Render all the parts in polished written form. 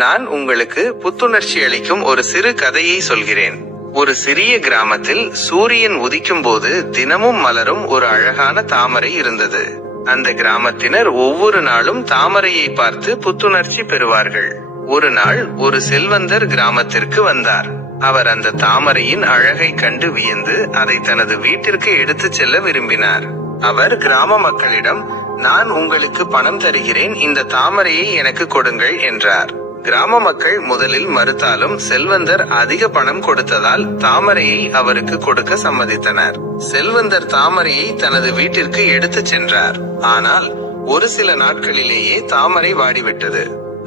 நான் உங்களுக்கு புத்துணர்ச்சி அளிக்கும் ஒரு சிறு கதையை சொல்கிறேன். ஒரு சிறிய கிராமத்தில் சூரியன் உதிக்கும் போது தினமும் மலரும் ஒரு அழகான தாமரை இருந்தது. அந்த கிராமத்தினர் ஒவ்வொரு நாளும் தாமரையை பார்த்து புத்துணர்ச்சி பெறுவார்கள். ஒரு நாள் ஒரு செல்வந்தர் கிராமத்திற்கு வந்தார். அவர் அந்த தாமரையின் அழகை கண்டு வியந்து அதை தனது வீட்டிற்கு எடுத்துச் செல்ல விரும்பினார். அவர் கிராம மக்களிடம், நான் உங்களுக்கு பணம் தருகிறேன், இந்த தாமரையை எனக்கு கொடுங்கள் என்றார். கிராம மக்கள் முதலில் மறுத்தாலும் செல்வந்தர் அதிக பணம் கொடுத்ததால் தாமரையை அவருக்கு கொடுக்க சம்மதித்தனர். செல்வந்தர் தாமரையை தனது வீட்டிற்கு எடுத்துச் சென்றார். ஆனால் ஒரு சில நாட்களிலேயே தாமரை வாடிவிட்டது.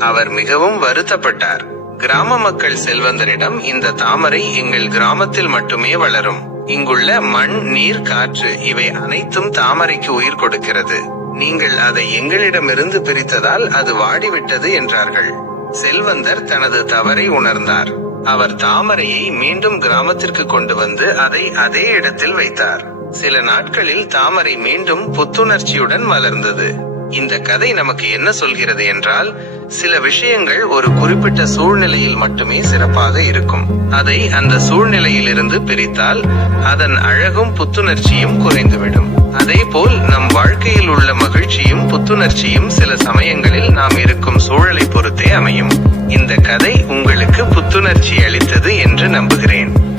அவர் மிகவும் வருத்தப்பட்டார். கிராம மக்கள் செல்வந்தரிடம், இந்த தாமரை எங்கள் கிராமத்தில் மட்டுமே வளரும். இங்குள்ள மண், நீர், காற்று இவை அனைத்தும் தாமரைக்கு உயிர் கொடுக்கிறது. நீங்கள் அதை எங்களிடமிருந்து பிரித்ததால் அது வாடிவிட்டது என்றார்கள். செல்வந்தர் தனது தவறை உணர்ந்தார். அவர் தாமரையை மீண்டும் கிராமத்திற்கு கொண்டு வந்து அதை அதே இடத்தில் வைத்தார். சில நாட்களில் தாமரை மீண்டும் புத்துணர்ச்சியுடன் மலர்ந்தது. இந்த கதை நமக்கு என்ன சொல்கிறது என்றால், சில விஷயங்கள் ஒரு குறிப்பிட்ட சூழ்நிலையில் மட்டுமே சிறப்பாக இருக்கும். அதை அந்த சூழ்நிலையிலிருந்து பிரித்தால் அதன் அழகும் புத்துணர்ச்சியும் குறைந்துவிடும். அதேபோல் நம் வாழ்க்கையில் உள்ள மகிழ்ச்சியும் புத்துணர்ச்சியும் சில சமயங்களில் நாம் இருக்கும் சூழலை பொறுத்தே அமையும். இந்த கதை உங்களுக்கு புத்துணர்ச்சி அளித்தது என்று நம்புகிறேன்.